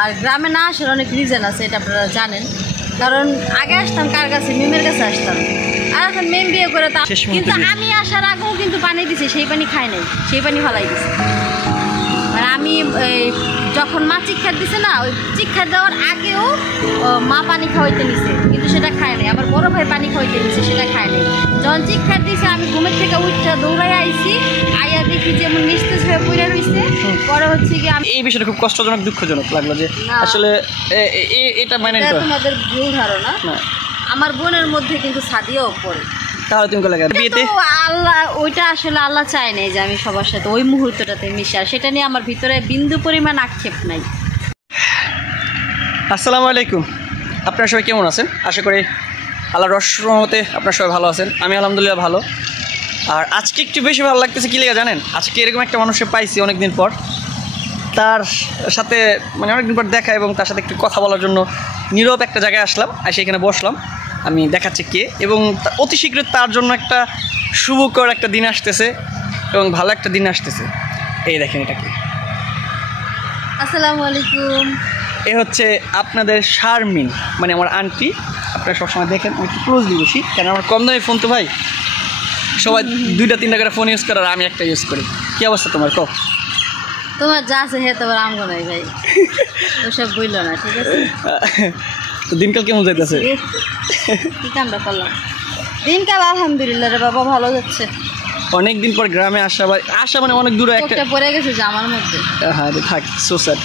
আর গ্রামে না আসার অনেক রিজন আছে, এটা আপনারা জানেন। কারণ আগে আসতাম কার কাছে, মিমের কাছে আসতাম। আর এখন মেম বিয়ে করে তা, কিন্তু আমি আসার আগেও কিন্তু পানি দিছি, সেই পানি খাই নাই, সেই পানি ফলাই দিছি। মানে আমি যখন মা চিক্ষার দিছে না, ওই চিক্ষার দেওয়ার আগেও মা পানি খাওয়াইতে নিছে, কিন্তু সেটা খায় নাই। আবার বড় ভাই পানি খাওয়াইতে নিছে, সেটা খায় নাই। যখন চিক্ষার দিছে আমি ঘুমের থেকে উঠটা দৌড়াই আইছি, আইয়া দেখি যেমন নিস্তেজ হয়ে পড়ে রয়েছে। পরে হচ্ছে কি আমি এই বিষয়টা খুব কষ্টজনক, দুঃখজনক লাগলো যে আসলে এটা মানে তোমাদের ভুল ধারণা। আমার বোনের মধ্যে কিন্তু সাদিয়াও পড়ে। তাহলে তুমি লাগে বিয়েতে আল্লাহ ওইটা আসলে আল্লাহ চায় নাই যে আমি সবার সাথে ওই মুহূর্তটাতে মিশি, আর সেটা নিয়ে আমার ভিতরে বিন্দু পরিমাণ আক্ষেপ নাই। আসসালামু আলাইকুম, আপনারা সবাই কেমন আছেন? আশা করি আল্লাহর রহমতে আপনারা সবাই ভালো আছেন। আমি আলহামদুলিল্লাহ ভালো। আর আজকে একটু বেশি ভালো লাগতেছে কি লেগে জানেন? আজকে এরকম একটা মানুষকে পাইছি অনেকদিন পর, তার সাথে মানে অনেকদিন পর দেখা এবং তার সাথে একটু কথা বলার জন্য নীরব একটা জায়গায় আসলাম, আর সেখানে বসলাম। আমি দেখাচ্ছি কে, এবং অতি শীঘ্র তার জন্য একটা শুভকর একটা দিন আসতেছে এবং ভালো একটা দিন আসতেছে। এই দেখেন এটা কি। আসসালামু আলাইকুম। এ হচ্ছে আপনাদের শারমিন, মানে আমার আন্টি। আপনারা সবসময় দেখেন, আমি একটু ক্লোজলি বসি, কেন আমার কম দামি ফোন তো ভাই, সবাই 2-3টা করে ফোন ইউজ করে, আর আমি একটা ইউজ করি। কী অবস্থা তোমার? কো তোমার যা আছে হে তোমার আমগো নাই ভাই, ওসব বললো না, ঠিক আছে? তো দিনকাল কেমন যাইতেছে? কি কামটা করলাম? দিনকাল আলহামদুলিল্লাহ রে বাবা, ভালো যাচ্ছে। অনেকদিন পর গ্রামে আসা মানে অনেক দূরে একটা পড়ে গেছে জামার মধ্যে। হ্যাঁ থাক, সো স্যার।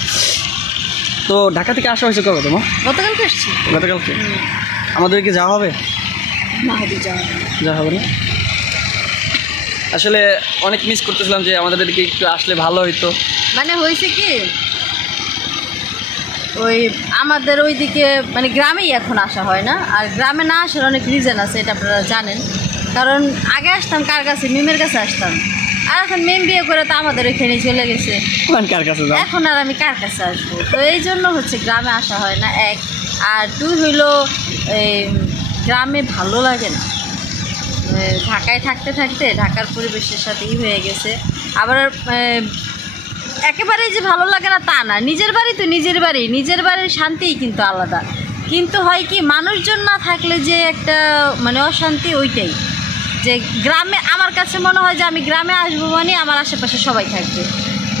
তো ঢাকা থেকে আসা হয়েছে কবে তোমার? গতকালকে এসছি। গতকালকে? আমাদের কি যাওয়া হবে? না, হবে যাওয়া হবে না। আসলে অনেক মিস করতেছিলাম যে আমাদের এদিকে একটু আসলে ভালো হইতো। মানে হয়েছে কি, ওই আমাদের ওইদিকে মানে গ্রামেই এখন আসা হয় না। আর গ্রামে না আসার অনেক রিজন আছে, এটা আপনারা জানেন। কারণ আগে আসতাম কার কাছে, মিমের কাছে আসতাম। আর এখন মেম বিয়ে করে তো আমাদের ওইখানে চলে গেছে, কার কাছে এখন আর আমি কার কাছে আসবো? তো এই জন্য হচ্ছে গ্রামে আসা হয় না, এক। আর দুই হইলো গ্রামে ভালো লাগে না। ঢাকায় থাকতে থাকতে ঢাকার পরিবেশের সাথেই হয়ে গেছে। আবার একেবারেই যে ভালো লাগে না তা না, নিজের বাড়ি তো নিজের বাড়ি, নিজের বাড়ির শান্তিই কিন্তু আলাদা। কিন্তু হয় কি, মানুষজন না থাকলে যে একটা মানে অশান্তি, ওইটাই। যে গ্রামে আমার কাছে মনে হয় যে আমি গ্রামে আসবো মানে আমার আশেপাশে সবাই থাকবে,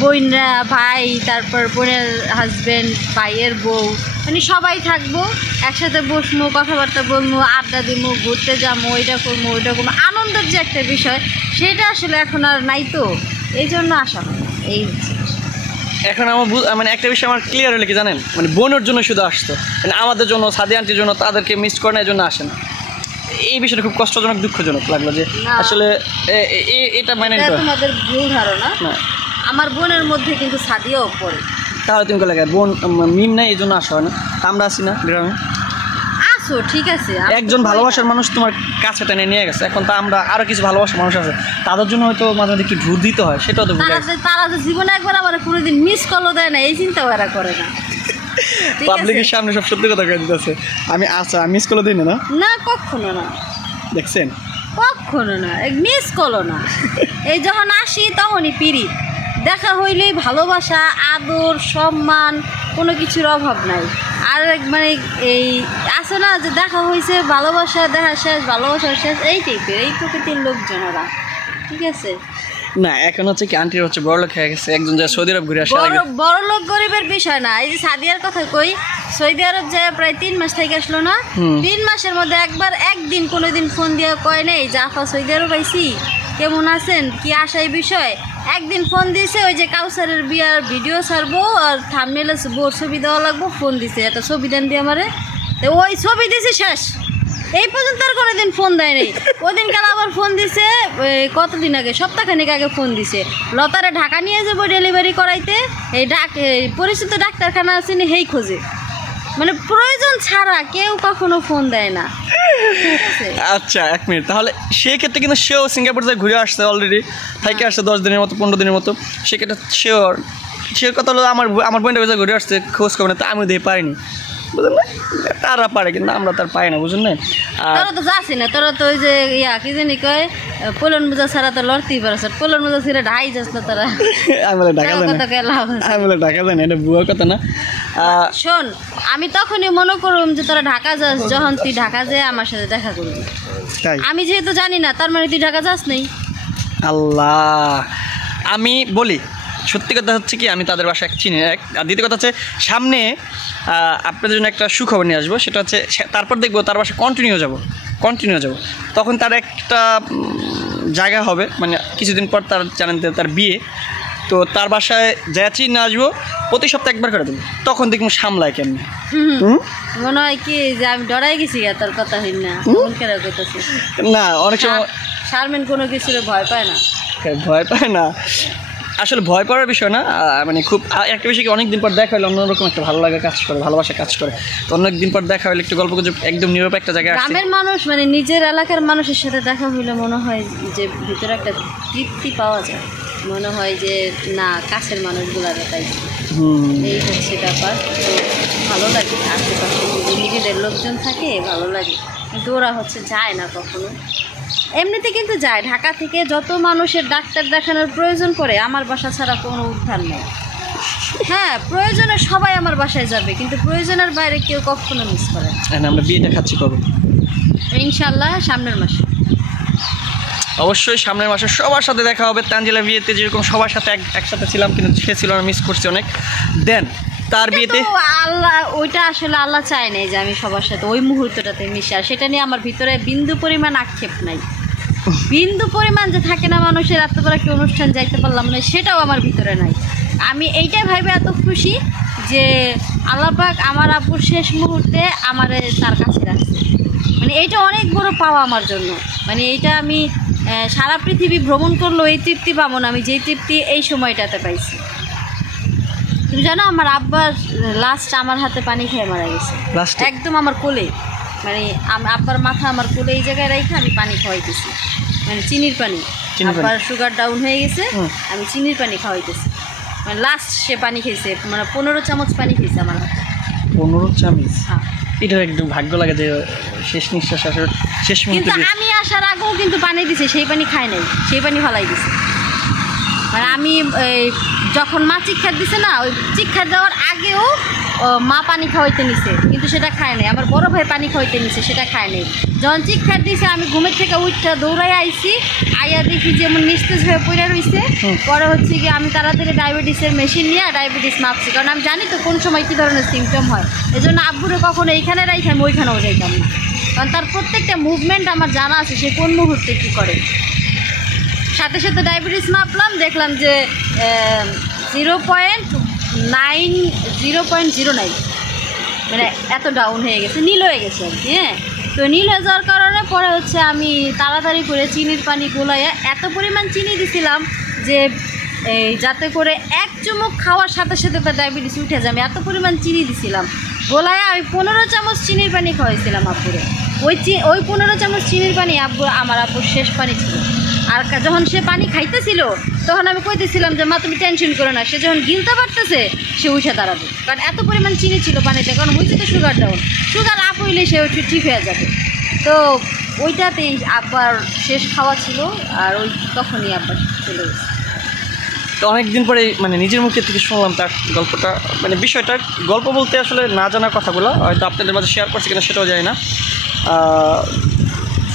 বোনরা, ভাই, তারপর বোনের হাজব্যান্ড, ভাইয়ের বউ, মানে সবাই থাকবো, একসাথে বসবো, কথাবার্তা বলবো, আড্ডা দিব, ঘুরতে যাবো, ওইটা করবো ওইটা করবো, আনন্দের যে একটা বিষয়, সেটা আসলে এখন আর নাই। তো এই জন্য আসা হয় না, এই হচ্ছে। এখন আমার মানে একটা বিষয় আমার ক্লিয়ার হলে কি জানেন, মানে বোনের জন্য শুধু আসতো, মানে আমাদের জন্য, সাদি আন্টির জন্য, তাদেরকে মিস করে না, এই জন্য আসে না। এই বিষয়টা খুব কষ্টজনক, দুঃখজনক লাগলো যে আসলে এটা মানে তোমাদের ভুল ধারণা। আমার বোনের মধ্যে কিন্তু সাদিয়াও পড়ে। তাহলে তুমি লাগে বোন মিম নাই, এই জন্য আসা হয় না। আমরা আসি না গ্রামে, আসো, ঠিক আছে। একজন ভালোবাসার মানুষ তোমার কাছে টেনে নিয়ে গেছে, এখন তো আমরা আরো কিছু ভালোবাসার মানুষ আছে, তাদের জন্য হয়তো মাঝে মাঝে একটু ঢুর দিতে হয়, সেটাও তো তারা তো জীবনে একবার আমার কোনোদিন মিস কলও দেয় না, এই চিন্তা ওরা করে না। পাবলিকের সামনে সব সত্যি কথা কয়ে দিতেছে। আমি মিস কলও দিই না। না, কখনো না। দেখছেন? কখনো না, মিস করলো না। এই যখন আসি তখনই পিরিত, দেখা হইলেই ভালোবাসা, আদর, সম্মান, কোনো কিছুর অভাব নাই। আর মানে এই আছে না যে দেখা হয়েছে, ভালোবাসা, দেখা শেষ, ভালোবাসা শেষ, এই টাইপের, এই প্রকৃতির লোকজনেরা, ঠিক আছে? না, এখন হচ্ছে কি, আন্টির হচ্ছে বড়লোক হয়ে গেছে, একজন যা সৌদি আরব ঘুরে আসে। বড়লোক গরিবের বিষয় না। এই যে সাদিয়ার কথা কই, সৌদি আরব যায় প্রায় 3 মাস থেকে আসলো না। 3 মাসের মধ্যে একদিন কোনোদিন ফোন দিয়ে কয় নেই জাফা সৌদি আরব আইছি, কেমন আছেন, কি আসাই বিষয়। একদিন ফোন দিয়েছে, ওই যে কাউসারের বিয়ার ভিডিও ছাড়বো আর থাম্বনেলে বোর ছবি দেওয়া লাগবো, ফোন দিছে, একটা ছবি দেন দিয়ে আমারে, ওই ছবি দিছে, শেষ। এই পর্যন্ত আর কোনোদিন ফোন দেয় নেই। ওদিন কাল আবার ফোন দিছে, কতদিন আগে, সপ্তাহখানেক আগে ফোন দিছে, লতারে ঢাকা নিয়ে যাবো ডেলিভারি করাইতে, এই পরিচিত ডাক্তারখানা আছে না, হেই খোঁজে। মানে প্রয়োজন ছাড়া কেউ কখনো ফোন দেয় না। আচ্ছা, 1 মিনিট, তাহলে সেই ক্ষেত্রে কিন্তু সেও সিঙ্গাপুর থেকে ঘুরে আসছে অলরেডি, থেকে আসছে 10 দিনের মতো, 15 দিনের মতো। সেক্ষেত্রে সে কথা হলো আমার বোনটা বেজা ঘুরে আসছে, খোঁজ খবর না, তা আমি দিয়ে পারিনি, বুঝলেন না? তারা পারে কিন্তু আমরা তার পাই না, বুঝলেন না? তোরা তো যাচ্ছি না, তোরা তো ওই যে কি জানি কয় পোলন মোজা ছাড়া তো লড়তেই পারছ, পোলন মোজা ছিঁড়ে ঢাই যাস না তারা। আমি বলে ঢাকা যায় না, আমি বলে ঢাকা যায় না, এটা বুয়া কথা না। শোন, আমি তখনই মনে করুম যে তোরা ঢাকা যাস যখন তুই ঢাকা যেয়ে আমার সাথে দেখা করবি। তাই আমি যেহেতু জানি না, তার মানে তুই ঢাকা যাস নেই। আল্লাহ, আমি বলি সত্যি কথা হচ্ছে কি, আমি তাদের বাসায় চিনি এক। আর দ্বিতীয় কথা হচ্ছে সামনে আপনাদের জন্য একটা সুখবর নিয়ে আসবো, সেটা হচ্ছে তারপর দেখবো তার বাসায় কন্টিনিউ যাব, তখন তার একটা জায়গা হবে, মানে কিছুদিন পর তার জানেন তার বিয়ে, তো তার বাসায় যা চিনে আসবো, প্রতি সপ্তাহে একবার করে দেবো, তখন দেখবো সামলায় কেমনি। মনে হয় কি যে আমি ডরাই গেছি তোর কথা হইল না, না অনেক সময় শারমিন কোনো কিছু ভয় পায় না, ভয় পায় না, আসলে ভয় পাওয়ার বিষয় না, মানে খুব একটা বিষয় কি, অনেকদিন পর দেখা হলে অন্যরকম একটা ভালো লাগা কাজ করে, ভালোবাসা কাজ করে, তো অনেকদিন পর দেখা হলে একটু গল্প গুজব, একদম নীরব একটা জায়গায় গ্রামের মানুষ মানে নিজের এলাকার মানুষের সাথে দেখা হইলে মনে হয় যে ভিতরে একটা তৃপ্তি পাওয়া যায়, মনে হয় যে না কাছের মানুষগুলার তাই, এই হচ্ছে ব্যাপার। তো ভালো লাগে আশেপাশে যদি নিজেদের লোকজন থাকে ভালো লাগে, কিন্তু ওরা হচ্ছে যায় না কখনো। এমনিতে কিন্তু যায়, ঢাকা থেকে যত মানুষের ডাক্তার দেখানোর প্রয়োজন পড়ে আমার বাসা ছাড়া কোনো উদ্ধার নেই। হ্যাঁ, প্রয়োজনে সবাই আমার বাসায় যাবে, কিন্তু প্রয়োজনের বাইরে কেউ কখনো মিস করে না। আমরা বিয়েটা খাচ্ছি কবে? ইনশাল্লাহ সামনের মাসে, অবশ্যই সামনের মাসে সবার সাথে দেখা হবে। তানজিলা বিয়েতে যেরকম সবার সাথে একসাথে ছিলাম, কিন্তু সে ছিল না, মিস করছি অনেক। দেন তার বিয়েতে আল্লাহ, ওইটা আসলে আল্লাহ চায় নাই যে আমি সবার সাথে ওই মুহূর্তটাতে মিশে, আর সেটা নিয়ে আমার ভিতরে বিন্দু পরিমাণ আক্ষেপ নাই। বিন্দু পরিমাণ যে থাকে না মানুষের, এত বড় একটা অনুষ্ঠান যাইতে পারলাম না, সেটাও আমার ভিতরে নাই। আমি এইটাই ভাবে এত খুশি যে আল্লাহ পাক আমার আব্বুর শেষ মুহূর্তে আমার তার কাছে রাখছে, মানে এইটা অনেক বড় পাওয়া আমার জন্য। মানে এইটা আমি সারা পৃথিবী ভ্রমণ করলেও এই তৃপ্তি পাবো না, আমি যেই তৃপ্তি এই সময়টাতে পাইছি। তুমি জানো আমার আব্বার লাস্ট আমার হাতে পানি খেয়ে মারা গেছে, একদম আমার কোলে, মানে আব্বার মাথা আমার কোলে এই জায়গায় রেখে আমি পানি খাওয়াইতেছি, মানে চিনির পানি। আব্বার সুগার ডাউন হয়ে গেছে, আমি চিনির পানি খাওয়াইতেছি, মানে লাস্ট সে পানি খেয়েছে, মানে 15 চামচ পানি খেয়েছে আমার হাতে। 15 চামচ? হ্যাঁ। এটা একদম ভাগ্য লাগে যে শেষ নিঃশ্বাস আসার শেষ মুহূর্তে। কিন্তু আমি আসার আগেও কিন্তু পানি দিছে, সেই পানি খায় নাই, সেই পানি ফালাই দিছে। মানে আমি যখন মা চিক্ষার দিছে না, ওই চিক্ষার দেওয়ার আগেও মা পানি খাওয়াইতে নিছে, কিন্তু সেটা খায় নাই। আমার বড় ভাই পানি খাওয়াইতে নিছে, সেটা খায় নাই। যখন চিক্ষার দিছে আমি ঘুমের থেকে উঠটা দৌড়াই আইছি, আইয়া দেখি যেমন নিস্তেজ হয়ে পড়ে রয়েছে। পরে হচ্ছে কি আমি তাড়াতাড়ি ডায়াবেটিসের মেশিন নিয়ে ডায়াবেটিস মাপছি, কারণ আমি জানি তো কোন সময় কী ধরনের সিমটম হয়। এই জন্য আব্বুরে কখনো এইখানে রাইখে আমি ওইখানেও যাইতাম না, কারণ তার প্রত্যেকটা মুভমেন্ট আমার জানা আছে, সে কোন মুহূর্তে কী করে। সাথে সাথে ডায়াবেটিস মাপলাম, দেখলাম যে 0.09, মানে এত ডাউন হয়ে গেছে, নীল হয়ে গেছে আর কি। হ্যাঁ, তো নীল হয়ে যাওয়ার কারণে পরে হচ্ছে আমি তাড়াতাড়ি করে চিনির পানি গোলাইয়া এত পরিমাণ চিনি দিছিলাম যে যাতে করে এক চুমুক খাওয়ার সাথে সাথে তার ডায়াবেটিস উঠে যায়। আমি এত পরিমাণ চিনি দিছিলাম গোলাইয়া, আমি 15 চামচ চিনির পানি খাওয়াইছিলাম আব্বুরে। ওই 15 চামচ চিনির পানি আমার আব্বুর শেষ পানি ছিল। আর যখন সে পানি খাইতেছিল তখন আমি কইতেছিলাম যে মা তুমি টেনশন করো না, সে যখন গিলতে পারতেছে সে উঠে দাঁড়াবে, কারণ এত পরিমাণ চিনি ছিল পানিতে, কারণ হয়েছে তো সুগার ডাউন, সুগার আপ হইলে সে ঠিক হয়ে যাবে। তো ওইটাতেই আব্বার শেষ খাওয়া ছিল, আর ওই তখনই আব্বার চলে গেছে। তো অনেকদিন পরে মানে নিজের মুখে থেকে শুনলাম তার গল্পটা, মানে বিষয়টা গল্প বলতে আসলে না জানার কথাগুলো হয়তো আপনাদের মাঝে শেয়ার করছি কিনা সেটাও যায় না।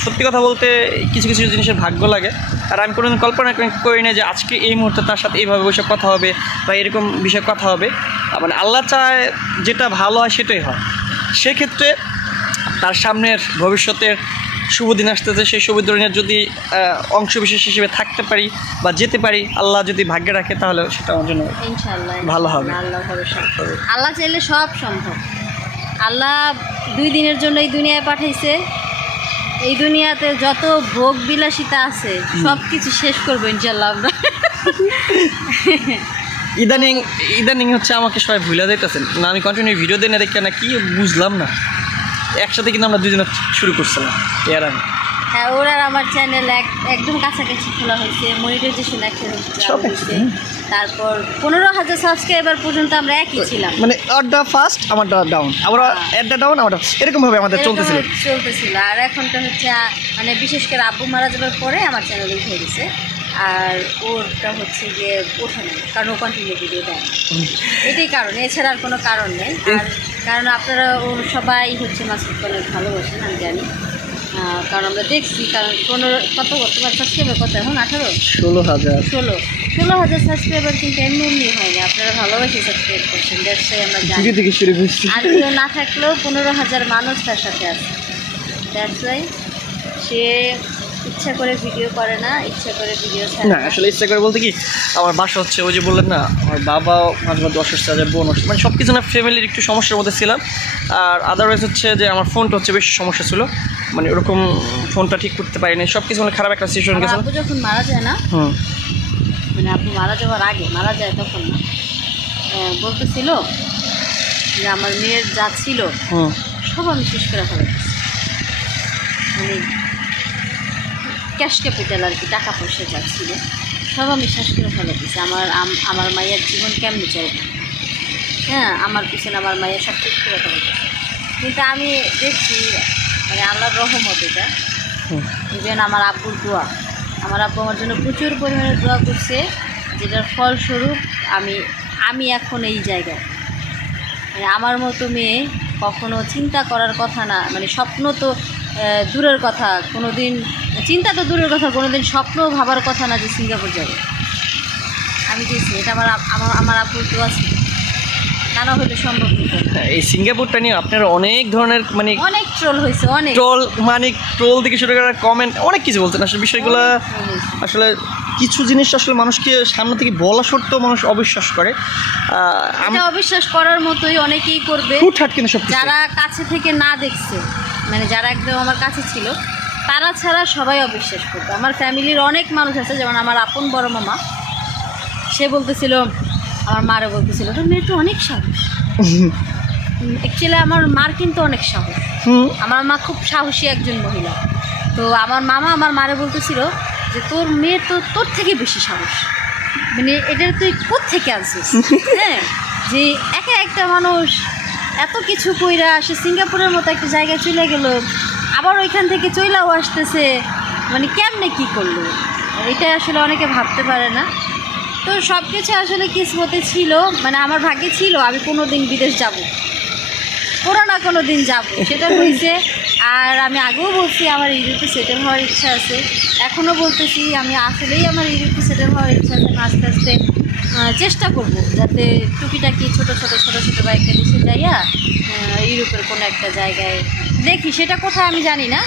সত্যি কথা বলতে কিছু কিছু জিনিসের ভাগ্য লাগে, আর আমি কোনোদিন কল্পনা করি না যে আজকে এই মুহূর্তে তার সাথে এইভাবে বসে কথা হবে বা এরকম বিষয়ে কথা হবে। মানে আল্লাহ চায় যেটা ভালো হয় সেটাই হয়। সেক্ষেত্রে তার সামনের ভবিষ্যতের শুভ দিন আসতেছে, সেই শুভ দিনের যদি অংশবিশেষ হিসেবে থাকতে পারি বা যেতে পারি, আল্লাহ যদি ভাগ্যে রাখে তাহলে সেটা আমার জন্য ইনশাআল্লাহ ভালো হবে। আল্লাহ চাইলে সব সম্ভব। আল্লাহ 2 দিনের জন্য এই দুনিয়ায় পাঠাইছে, এই দুনিয়াতে যত ভোগ বিলাসিতা আছে সব কিছু শেষ করবো ইনশাআল্লাহ আমরা। ইদানিং হচ্ছে আমাকে সবাই ভুলে যাইতেছেন না, আমি কন্টিনিউ ভিডিও দিই না দেখে না কি বুঝলাম না। একসাথে কিন্তু আমরা 2 দিন শুরু করছিলাম, এর আমি হ্যাঁ, ওর আর আমার চ্যানেল একদম কাছাকাছি খোলা হয়েছে, মনিটাইজেশন হয়েছে। তারপর 15,000 সাবস্ক্রাইবার পর্যন্ত আমরা একই ছিলাম, মানে আড্ডা ফার্স্ট, আমারটা ডাউন, আমরা আড্ডা ডাউন, আমারটা এরকম ভাবে আমাদের চলতেছিল। আর এখনটা হচ্ছে মানে বিশেষ করে আব্বু মারা যাওয়ার পরে আমার চ্যানেল উঠে গেছে, আর ওরটা হচ্ছে গিয়ে ওঠে না, কারণ ও কন্টিনিউ ভিডিও দেয়, এটাই কারণ, এছাড়া আর কোনো কারণ নেই। আর কারণ আপনারা ওর সবাই হচ্ছে মাসুদকে অনেক ভালোবাসেন, আমি জানি, কারণ আমরা দেখছি। কারণ তোমার সাবস্ক্রাইবার কত এখন? 16,000 সাবস্ক্রাইবার কিন্তু এমনি হয়নি, আপনারা ভালোবাসে সাবস্ক্রাইব করছেন, দেখছি আমরা জানি। আর কেউ না থাকলেও 15,000 মানুষ তার সাথে আছে, দ্যাটস ওয়াই সে ইচ্ছা করে ভিডিও করে না, ইচ্ছা করে ভিডিও ছাড়ে না। আসলে ইচ্ছা করে বলতে কি, আমার বাসা হচ্ছে ওই যে বললেন না, আমার বাবা মাঝে মাঝে অসুস্থ আছে, বোন অসুস্থ, মানে সব কিছু না ফ্যামিলির একটু সমস্যার মধ্যে ছিলাম। আর আদারওয়াইজ হচ্ছে যে আমার ফোনটা হচ্ছে বেশি সমস্যা ছিল, মানে ওরকম ফোনটা ঠিক করতে পারিনি, সব কিছু মানে খারাপ একটা সিচুয়েশন গেছে। আব্বু যখন মারা যায় না, মানে আব্বু মারা যাওয়ার আগে, মারা যায় তখন না, বলতেছিল যে আমার মেয়ের যা ছিল সব আমি শেষ করে ফেলেছি, মানে ক্যাশ ক্যাপিটাল আর কি, টাকা পয়সা যা ছিল সব আমি শেষ করে ফেলেছি। আমার মায়ের জীবন কেমনি চাইবে, হ্যাঁ, আমার পিছনে আমার মায়ের সব কিছু করে ফেলেছে। কিন্তু আমি দেখছি মানে আল্লাহর রহমত, এটা ইভেন আমার আব্বুর দোয়া, আমার আব্বু আমার জন্য প্রচুর পরিমাণে দোয়া করছে, যেটার ফলস্বরূপ আমি এখন এই জায়গায়। মানে আমার মতো মেয়ে কখনো চিন্তা করার কথা না, মানে স্বপ্ন তো দূরের কথা, কোনো দিন চিন্তা তো দূরের কথা, কোনো দিন স্বপ্নও ভাবার কথা না যে সিঙ্গাপুর যাবে। আমি গেছি, এটা আমার আব্বুর দোয়া ছিল, তা না হলে সম্ভব হতো না। এই সিঙ্গাপুরটা নিয়ে আপনারা অনেক ধরনের মানে অনেক ট্রোল হয়েছে, অনেক ট্রোল থেকে শুরু করে কমেন্ট, অনেক কিছু বলতেন। আসলে বিষয়গুলো আসলে কিছু জিনিস আসলে মানুষকে সামনে থেকে বলা সত্ত্বেও মানুষ অবিশ্বাস করে। আমি অবিশ্বাস করার মতোই অনেকেই করবে, কিন্তু যারা কাছে থেকে না দেখছে, মানে যারা একদম আমার কাছে ছিল তারা ছাড়া সবাই অবিশ্বাস করতো। আমার ফ্যামিলির অনেক মানুষ আছে, যেমন আমার আপন বড় মামা, সে বলতেছিল, আমার মারও বলতেছিল, তোর মেয়ে তো অনেক সাহস। অ্যাকচুয়ালি আমার মার কিন্তু অনেক সাহস, আমার মা খুব সাহসী একজন মহিলা। তো আমার মামা আমার মারে বলতেছিল যে তোর মেয়ে তো তোর থেকে বেশি সাহস, মানে এটা তুই কোত্থেকে আনছিস? হ্যাঁ, যে একটা মানুষ এত কিছু কইরা সে সিঙ্গাপুরের মতো একটা জায়গায় চলে গেল, আবার ওইখান থেকে চইলাও আসতেছে, মানে কেমনে কী করলো, এটা আসলে অনেকে ভাবতে পারে না। তো সব কিছু আসলে কিসমতে ছিল, মানে আমার ভাগ্যে ছিল আমি কোনো দিন বিদেশ যাব, কোনো দিন যাব, সেটা হয়েছে। আর আমি আগেও বলছি আমার ইউরোপে সেটেল হওয়ার ইচ্ছা আছে, এখনও বলতেছি আমি আসলেই আমার ইউরোপে সেটেল হওয়ার ইচ্ছা আছে। আস্তে আস্তে চেষ্টা করব যাতে টুকিটাকি ছোটো বা একটা দেশে যাইয়া ইউরোপের কোনো একটা জায়গায় দেখি, সেটা কোথায় আমি জানি না,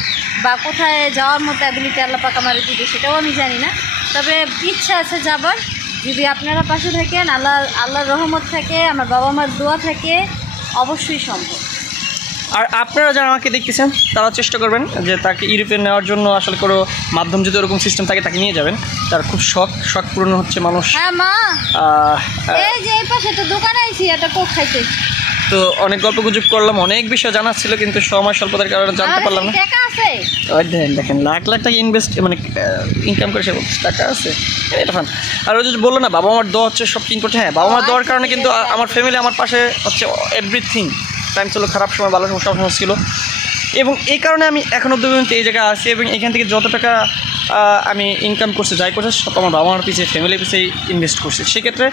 বা কোথায় যাওয়ার মতো অ্যাবিলিটি আল্লাহ পাক আমার দিবে সেটাও আমি জানি না, তবে ইচ্ছা আছে যাবার। যদি আপনারা পাশে থাকেন, আল্লাহর রহমত থাকে, আমার বাবা মার দোয়া থাকে, অবশ্যই সম্ভব। আর আপনারা যারা আমাকে দেখতেছেন তারা চেষ্টা করবেন যে তাকে ইউরোপে নেওয়ার জন্য আসলে কোনো মাধ্যম যদি ওরকম সিস্টেম থাকে তাকে নিয়ে যাবেন। তার খুব শখ পূরণ হচ্ছে মানুষ। হ্যাঁ মা, এই যে এই পাশে তো দোকানে আইছি একটা কোক খাইতে। তো অনেক গল্প গুজব করলাম, অনেক বিষয় জানার ছিল, কিন্তু সময় স্বল্পতার কারণে জানতে পারলাম না। ওই দেখেন লাখ টাকা মানে ইনকাম করে, সে টাকা আছে, এটা ফান। আর ওই যে বললো না বাবা মার দোয়া হচ্ছে সব কিন করছে, হ্যাঁ বাবা মার দোয়ার কারণে কিন্তু আমার ফ্যামিলি আমার পাশে হচ্ছে এভরিথিং। টাইম ছিল, খারাপ সময় ভালো সময়, সব সময় ছিল, এবং এই কারণে আমি এখন অব্দি পর্যন্ত এই জায়গায় আসি, এবং এখান থেকে যত টাকা আমি ইনকাম করছি, যাই করছে সব আমার বাবা মার পিছিয়ে, ফ্যামিলির পিছিয়ে ইনভেস্ট করছি। সেক্ষেত্রে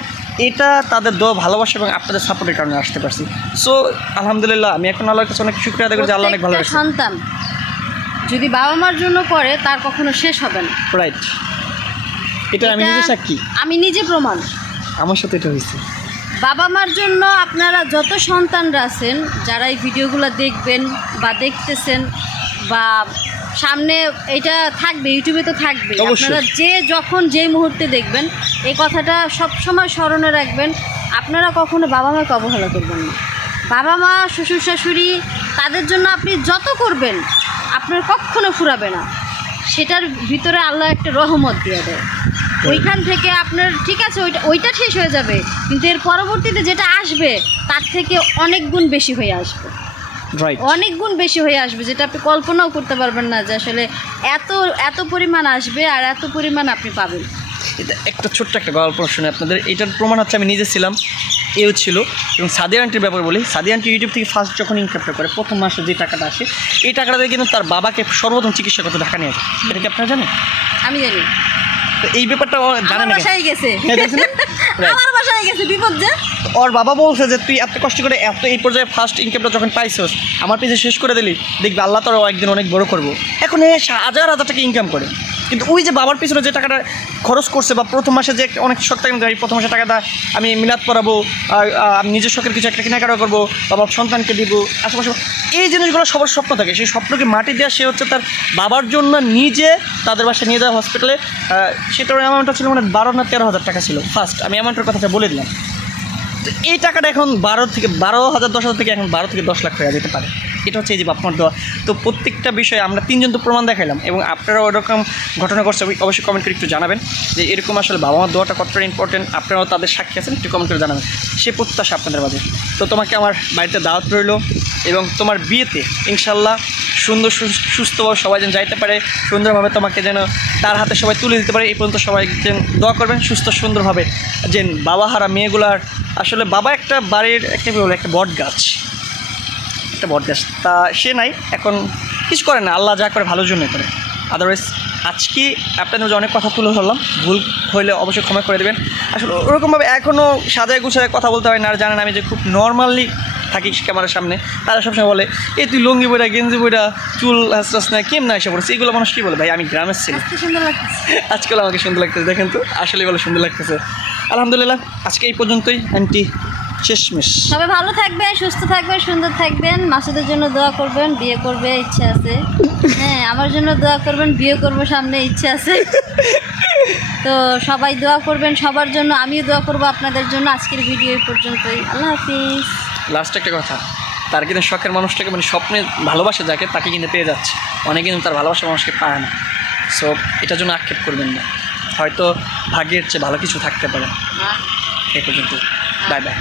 এটা তাদের দোয়া, ভালোবাসা এবং আপনাদের সাপোর্টের কারণে আসতে পারছি। সো আলহামদুলিল্লাহ, আমি এখন আল্লাহর কাছে অনেক শুকরিয়া আদায় করি যে আল্লাহ অনেক ভালো রাখছে। সন্তান যদি বাবা মার জন্য করে তার কখনো শেষ হবে না, রাইট। এটা আমি নিজে সাক্ষী, আমি নিজে প্রমাণ, আমার সাথে এটা হয়েছে। বাবা মার জন্য আপনারা যত সন্তানরা আছেন, যারা এই ভিডিওগুলো দেখবেন বা দেখতেছেন, বা সামনে এটা থাকবে, ইউটিউবে তো থাকবে, আপনারা যে যখন যেই মুহূর্তে দেখবেন, এই কথাটা সবসময় স্মরণে রাখবেন, আপনারা কখনো বাবা মাকে অবহেলা করবেন না। বাবা মা, শ্বশুর শাশুড়ি, তাদের জন্য আপনি যত করবেন আপনার কখনো ফুরাবে না, সেটার ভিতরে আল্লাহ একটা রহমত দিয়ে দেয়। ওইখান থেকে আপনার ঠিক আছে ওইটা শেষ হয়ে যাবে, কিন্তু এর পরবর্তীতে যেটা আসবে তার থেকে অনেক গুণ বেশি হয়ে আসবে। রাইট, অনেক গুণ বেশি হয়ে আসবে, যেটা আপনি কল্পনাও করতে পারবেন না যে আসলে এত এত পরিমাণ আসবে আর এত পরিমাণ আপনি পাবেন। এটা একটা ছোট্ট একটা গল্প শুনে আপনাদের, এটার প্রমাণ হচ্ছে আমি নিজে ছিলাম, এও ছিল। এবং সাদিয়া আন্টির ব্যাপারে বলি, সাদিয়া আন্টি ইউটিউব থেকে ফার্স্ট যখন ইনকামটা করে প্রথম মাসে যে টাকাটা আসে, এই টাকাটা দিয়ে কিন্তু তার বাবাকে সর্বপ্রথম চিকিৎসা করতে ঢাকা নিয়ে আসে। এটা কি আপনারা জানেন? আমি জানি, তো এই ব্যাপারটা জানেন আমার বাসায় গেছে, আমার বাসায় গেছে বিপদ যে। ওর বাবা বলছে যে তুই এত কষ্ট করে এত এই পর্যায়ে ফার্স্ট ইনকামটা যখন পাইছস, আমার পিছিয়ে শেষ করে দিলি, দেখবি আল্লাহ তোর একদিন অনেক বড় করবো। এখন হাজার হাজার টাকা ইনকাম করে, কিন্তু ওই যে বাবার পিছনে যে টাকাটা খরচ করছে, বা প্রথম মাসে যে অনেক শখ থাকেন প্রথম মাসে টাকাটা আমি মিলাদ পড়াবো, আমি নিজের শখের কিছু একটা কেনাকাটা করবো, বাবার সন্তানকে দিব, আশেপাশে এই জিনিসগুলো সবার স্বপ্ন থাকে। সেই স্বপ্নকে মাটি দেওয়া, সে হচ্ছে তার বাবার জন্য নিজে তাদের বাসায় নিয়ে যাওয়া হসপিটালে। সেটার অ্যামাউন্টটা ছিল মানে 12 না 13,000 টাকা ছিল ফার্স্ট, আমি অ্যামাউন্টের কথাটা বলে দিলাম। তো এই টাকাটা এখন 12,000 10,000 থেকে এখন 12 থেকে 10 লাখ হয়ে যেতে পারে। এটা হচ্ছে এই যে বাপমার দেওয়া। তো প্রত্যেকটা বিষয়ে আমরা তিনজন তো প্রমাণ দেখাইলাম, এবং আপনারাও ওরকম ঘটনা ঘটছে অবশ্যই কমেন্ট করে একটু জানাবেন যে এরকম আসলে বাবা মার দোয়াটা কতটা ইম্পর্টেন্ট, আপনারাও তাদের সাক্ষী আছেন, একটু কমেন্ট করে জানাবেন। সে প্রত্যাশা আপনাদের মাঝে। তো তোমাকে আমার বাড়িতে দাওয়াত রইল, এবং তোমার বিয়েতে ইনশাল্লাহ সুন্দর সুস্থভাবে সবাই যেন যাইতে পারে, সুন্দরভাবে তোমাকে যেন তার হাতে সবাই তুলে দিতে পারে। এই পর্যন্ত সবাই যেন দোয়া করবেন সুস্থ সুন্দরভাবে, যেন বাবা হারা মেয়েগুলার আসলে বাবা একটা বাড়ির একটা বট গাছ, একটা বট গাছ, তা সে নাই, এখন কিছু করে না, আল্লাহ যা করে ভালোর জন্যই করে। আদারওয়াইজ আজকে আপনাদের যে অনেক কথা তুলে ধরলাম, ভুল হইলে অবশ্যই ক্ষমা করে দেবেন। আসলে ওরকমভাবে এখনও সাজায় গুছায় কথা বলতে হয় না। আর জানেন আমি যে খুব নর্মালি থাকি ক্যামেরার সামনে, তারা সবসময় বলে এই তুই লুঙ্গি বইটা গেঞ্জি বইটা চুল হাসটাস না কেম না এসে পড়েছে, এগুলো মানুষ কী বলে? ভাই আমি গ্রামের ছেলে, আজকাল আমাকে সুন্দর লাগতেছে, দেখেন তো আসলে বলে সুন্দর লাগতেছে। আলহামদুলিল্লাহ, আজকে এই পর্যন্তই আন্টি, শেষমেশ। সবাই ভালো থাকবেন, সুস্থ থাকবেন, সুন্দর থাকবেন। মাসুদের জন্য দোয়া করবেন, বিয়ে করবে ইচ্ছা আছে। হ্যাঁ, আমার জন্য দোয়া করবেন, বিয়ে করবো সামনে ইচ্ছা আছে। তো সবাই দোয়া করবেন সবার জন্য, আমিও দোয়া করবো আপনাদের জন্য। আজকের ভিডিও এই পর্যন্তই, আল্লাহ হাফিজ। লাস্ট একটা কথা, তার কিন্তু শখের মানুষটাকে মানে স্বপ্নে ভালোবাসে যাকে, তাকে কিন্তু পেয়ে যাচ্ছে। অনেকে কিন্তু তার ভালোবাসার মানুষকে পায় না। সো এটার জন্য আক্ষেপ করবেন না, হয়তো ভাগ্যের চেয়ে ভালো কিছু থাকতে পারে। এই পর্যন্ত, বাই বাই।